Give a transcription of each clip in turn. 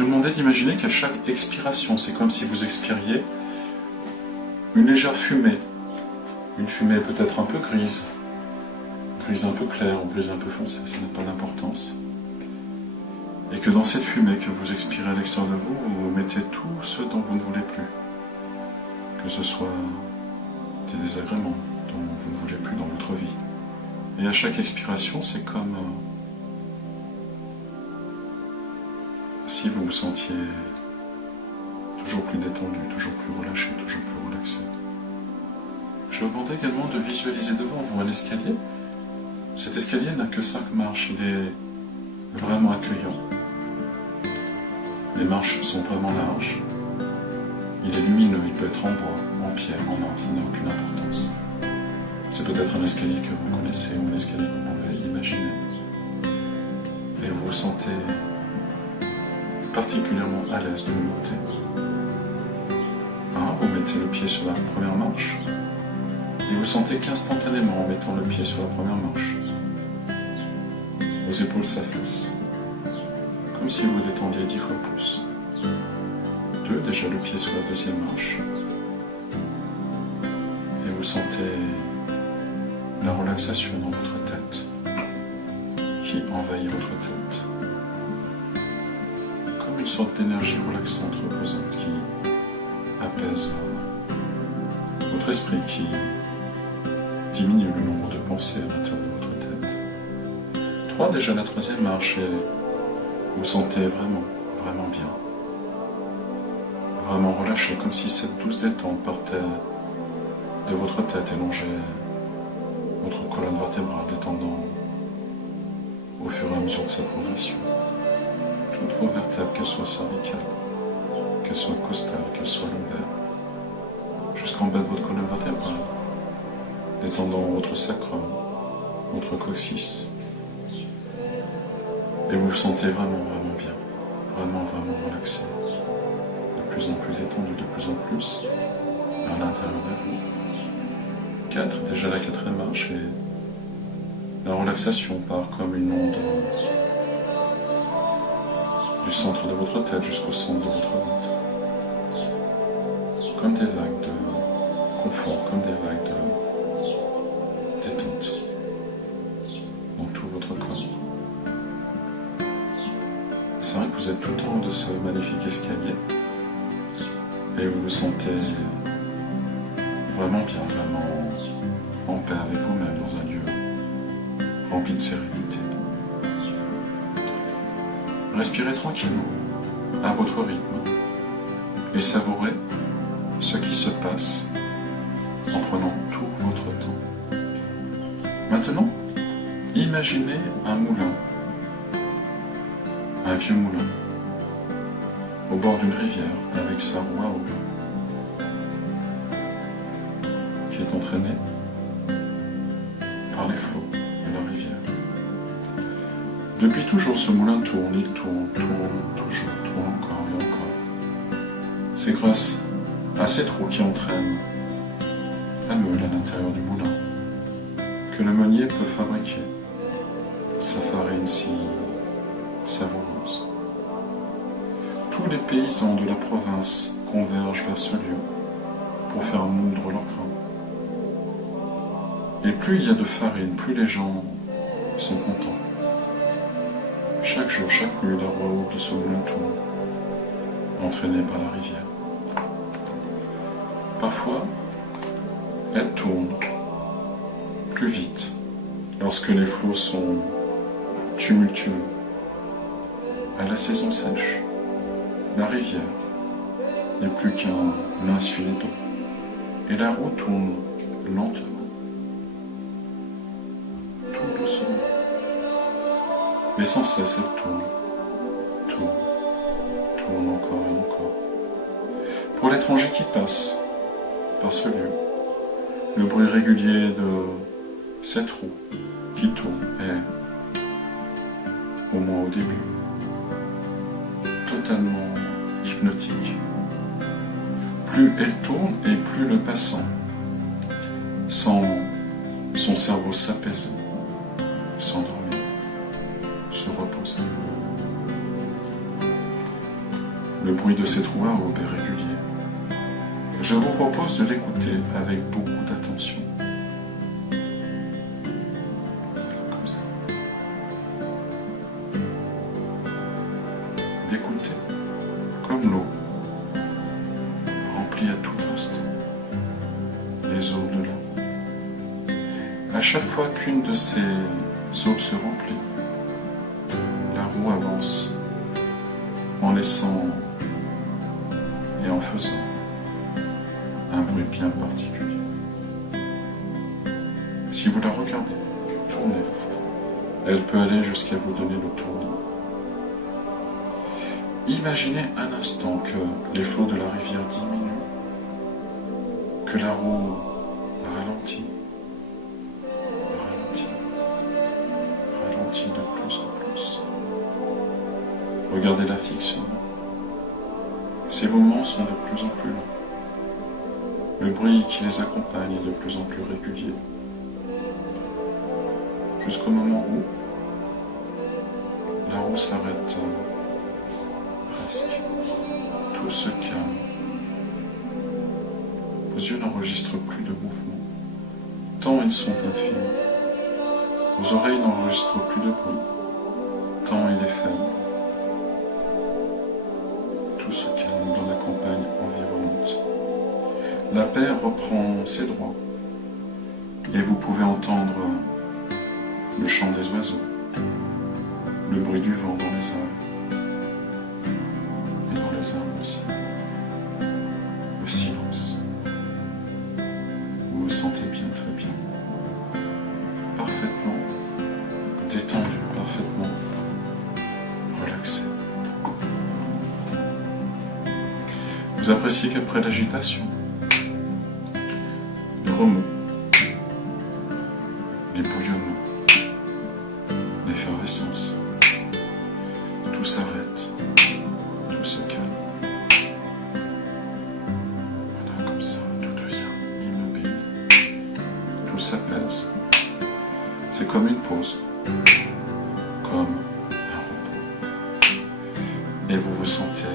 vais vous demander d'imaginer qu'à chaque expiration, c'est comme si vous expiriez une légère fumée. Une fumée peut-être un peu grise un peu claire ou grise un peu foncée, ça n'a pas d'importance. Et que dans cette fumée que vous expirez à l'extérieur de vous, vous mettez tout ce dont vous ne voulez plus. Que ce soit des désagréments dont vous ne voulez plus dans votre vie. Et à chaque expiration, c'est comme si vous vous sentiez toujours plus détendu, toujours plus relâché, toujours plus relaxé. Je vous demande également de visualiser devant vous un escalier. Cet escalier n'a que 5 marches, il est vraiment accueillant. Les marches sont vraiment larges. Il est lumineux, il peut être en bois, en pierre, en or, ça n'a aucune importance. C'est peut-être un escalier que vous connaissez ou un escalier que vous pouvez imaginer. Et vous vous sentez particulièrement à l'aise de le monter. Vous mettez le pied sur la première marche et vous sentez qu'instantanément en mettant le pied sur la première marche, vos épaules s'affaissent, comme si vous détendiez 10 fois plus. 2, déjà le pied sur la deuxième marche, et vous sentez la relaxation dans votre tête qui envahit votre tête, comme une sorte d'énergie relaxante, reposante qui apaise votre esprit, qui diminue le nombre de pensées à l'intérieur de votre tête. 3, déjà la troisième marche, et vous sentez vraiment bien. Vraiment relâché, comme si cette douce détente partait de votre tête et longeait votre colonne vertébrale, détendant au fur et à mesure de sa progression toutes vos vertèbres, qu'elles soient cervicales, qu'elles soient costales, qu'elles soient lombaires, jusqu'en bas de votre colonne vertébrale, détendant votre sacrum, votre coccyx. Et vous vous sentez vraiment bien, vraiment relaxé, de plus en plus détendu, de plus en plus à l'intérieur de vous. 4, déjà la quatrième marche, et la relaxation part comme une onde du centre de votre tête jusqu'au centre de votre ventre. Comme des vagues de confort, comme des vagues de détente dans tout votre corps. 5, vous êtes tout en haut de ce magnifique escalier et vous vous sentez vraiment bien, vraiment en paix avec vous-même dans un lieu rempli de sérénité. Respirez tranquillement, à votre rythme, et savourez ce qui se passe en prenant tout votre temps. Maintenant, imaginez un moulin, un vieux moulin, au bord d'une rivière avec sa roue à eau, qui est entraînée par les flots de la rivière. Depuis toujours, ce moulin tourne, il tourne, toujours, tourne encore et encore. C'est grâce à ces trous qui entraînent la meule à l'intérieur du moulin que le meunier peut fabriquer sa farine si savoureuse. Tous les paysans de la province convergent vers ce lieu pour faire moudre leur grain. Et plus il y a de farine, plus les gens sont contents. Chaque jour, chaque nuit, la roue de ce moulin tourne, entraînée par la rivière. Parfois, elle tourne plus vite lorsque les flots sont tumultueux. À la saison sèche, la rivière n'est plus qu'un mince filet d'eau et la roue tourne lentement, tout doucement. Mais sans cesse, elle tourne encore et encore. Pour l'étranger qui passe par ce lieu, le bruit régulier de cette roue qui tourne est, au moins au début, totalement hypnotique. Plus elle tourne et plus le passant sent son cerveau s'apaiser, s'endormir, se reposer. le bruit de ces trous à aube est régulier. Je vous propose de l'écouter avec beaucoup d'attention. Comme ça. D'écouter comme l'eau, remplie à tout instant, les eaux de là. À chaque fois qu'une de ces eaux se remplit, la roue avance en laissant et en faisant un bruit bien particulier. Si vous la regardez tourner, elle peut aller jusqu'à vous donner le tournis. Imaginez un instant que les flots de la rivière diminuent, que la roue ralentit, ralentit de plus en plus. Regardez-la fixement. Ces mouvements sont de plus en plus longs. Le bruit qui les accompagne est de plus en plus régulier. Jusqu'au moment où la roue s'arrête presque. Tout se calme. Vos yeux n'enregistrent plus de mouvement, tant ils sont infinis. Vos oreilles n'enregistrent plus de bruit, tant il est faible. Tout se calme dans la campagne environnante. La paix reprend ses droits et vous pouvez entendre le chant des oiseaux, le bruit du vent dans les arbres et dans les arbres aussi, le silence. Vous vous sentez bien, très bien, parfaitement détendu, parfaitement relaxé. Vous appréciez qu'après l'agitation, les remous, les bouillonnements, l'effervescence, tout s'arrête, tout se calme. Voilà, comme ça, tout devient immobile, tout s'apaise. C'est comme une pause, comme un repos. Et vous vous sentez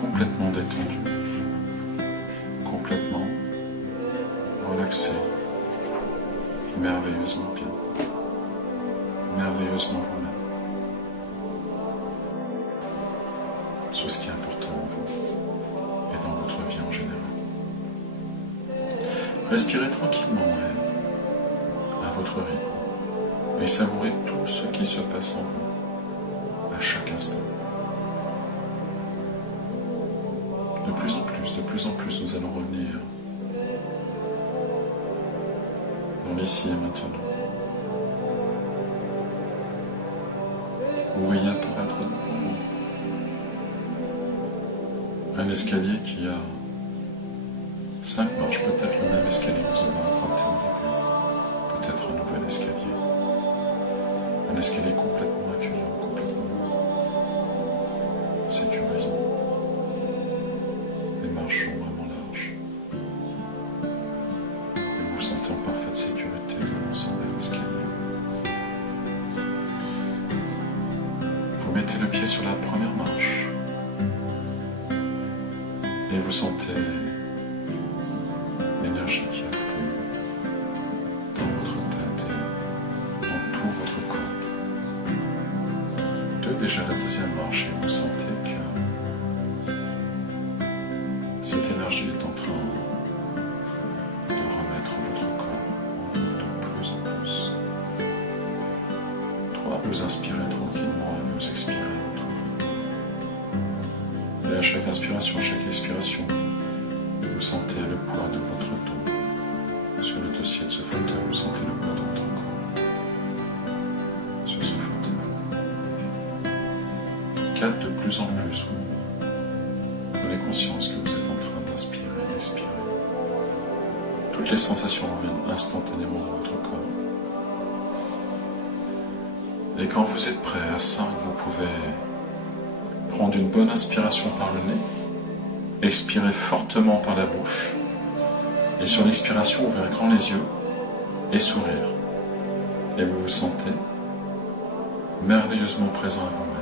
complètement détendu, complètement relaxé, merveilleusement bien, merveilleusement vous-même. Sur ce qui est important en vous et dans votre vie en général. Respirez tranquillement et à votre rythme et savourez tout ce qui se passe en vous à chaque instant. De plus en plus, nous allons revenir dans l'ici et maintenant. Vous voyez apparaître devant vous un escalier qui a 5 marches, peut-être le même escalier que vous avez emprunté au début, peut-être un nouvel escalier. Un escalier complètement accueillant, complètement sécurisant. Les marches sont vraiment larges. Et vous vous sentez en parfaite sécurité devant ce bel escalier. Vous mettez le pied sur la première marche. Et vous sentez l'énergie qui afflue dans votre tête et dans tout votre corps. Déjà la deuxième marche et vous sentez que cette énergie est en train de remettre votre corps de plus en plus. 3, vous inspirez tranquillement et vous expirez à votre rythme. Et à chaque inspiration, à chaque expiration, vous sentez le poids de votre dos sur le dossier de ce fauteuil, vous sentez le poids de votre corps sur ce fauteuil. 4, de plus en plus, vous prenez conscience que vous êtes en train d'inspirer et d'expirer. Toutes les sensations reviennent instantanément dans votre corps. Et quand vous êtes prêt, à 5, vous pouvez prendre une bonne inspiration par le nez, expirer fortement par la bouche, et sur l'expiration, ouvrir grand les yeux et sourire. Et vous vous sentez merveilleusement présent à vous-même.